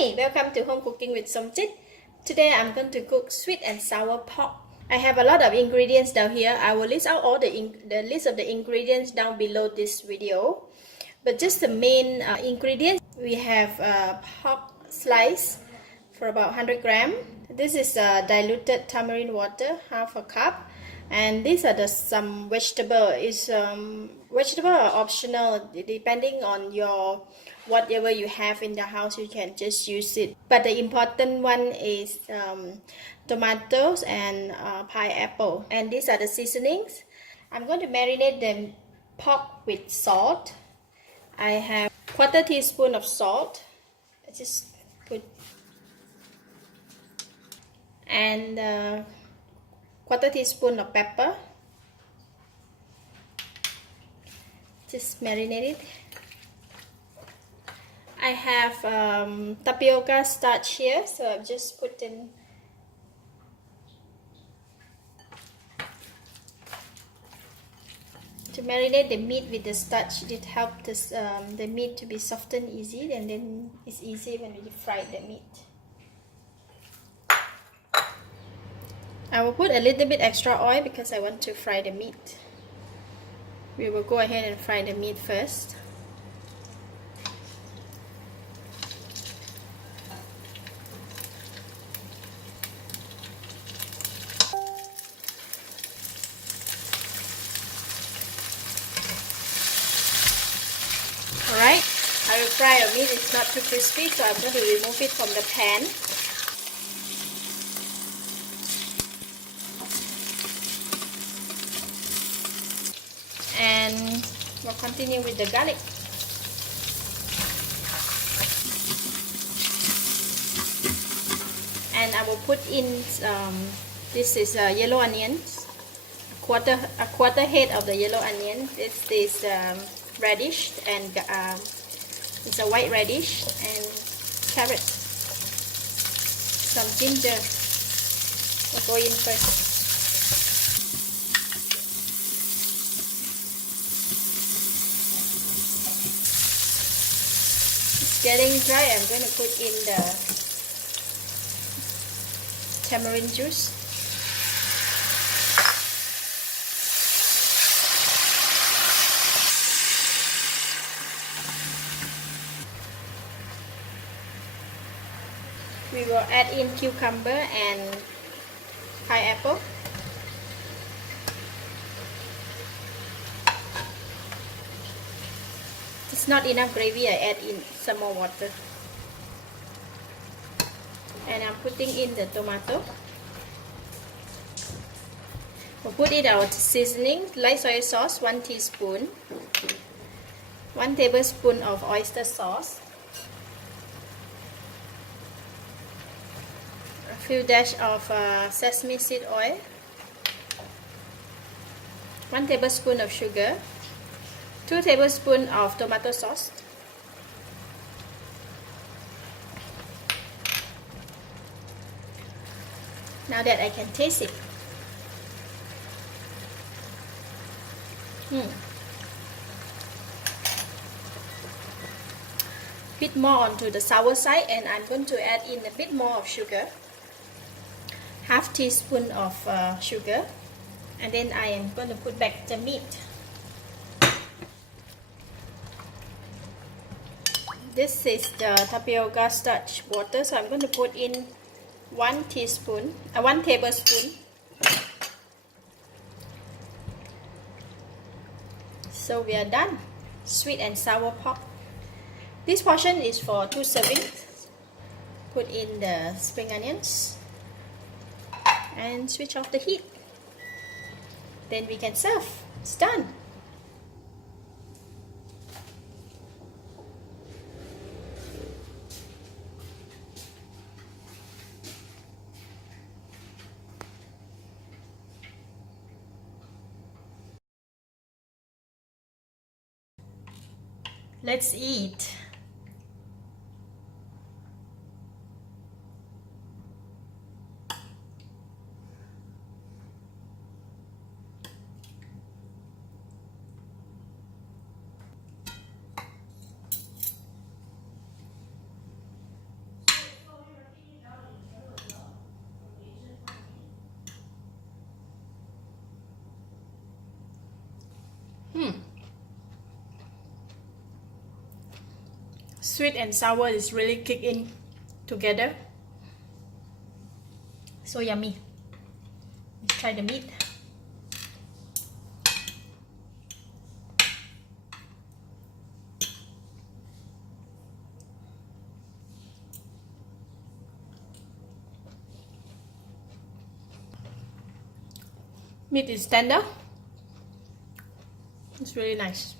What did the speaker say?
Hi, welcome to Home Cooking with Somjit. Today I'm going to cook sweet and sour pork. I have a lot of ingredients down here. I will list out all the list of the ingredients down below this video. But just the main ingredients, we have pork slice for about 100 gram. This is diluted tamarind water, half a cup. And these are some vegetable. Vegetable are optional depending on your whatever you have in the house. You can just use it. But the important one is tomatoes and pineapple. And these are the seasonings. I'm going to marinate the pork with salt. I have quarter teaspoon of salt. I just put and quarter teaspoon of pepper. Just marinate it. I have tapioca starch here, so I've just put in to marinate the meat with the starch. It helps the meat to be soft and easy, and then it's easy when you fry the meat. I will put a little bit extra oil because I want to fry the meat. We will go ahead and fry the meat first. Alright, I will fry your meat. It's not too crispy, so I'm going to remove it from the pan. And we'll continue with the garlic. And I will put in this is yellow onions, a quarter head of the yellow onion. This is radish, and it's a white radish, and carrot, some ginger. We'll go in first. Getting dry, I'm going to put in the tamarind juice. We will add in cucumber and pineapple. It's not enough gravy, I add in some more water. And I'm putting in the tomato. We'll put in our seasoning, light soy sauce, 1 teaspoon, 1 tablespoon of oyster sauce, a few dash of sesame seed oil, 1 tablespoon of sugar, 2 tablespoons of tomato sauce, now that I can taste it. Bit more onto the sour side, and I'm going to add in a bit more of sugar, half teaspoon of sugar, and then I am going to put back the meat. This is the tapioca starch water, so I'm going to put in 1 tablespoon. So we are done. Sweet and sour pork. This portion is for 2 servings. Put in the spring onions and switch off the heat. Then we can serve. It's done. Let's eat. sweet and sour is really kick in together. So yummy. Let's try the meat. Meat is tender. It's really nice.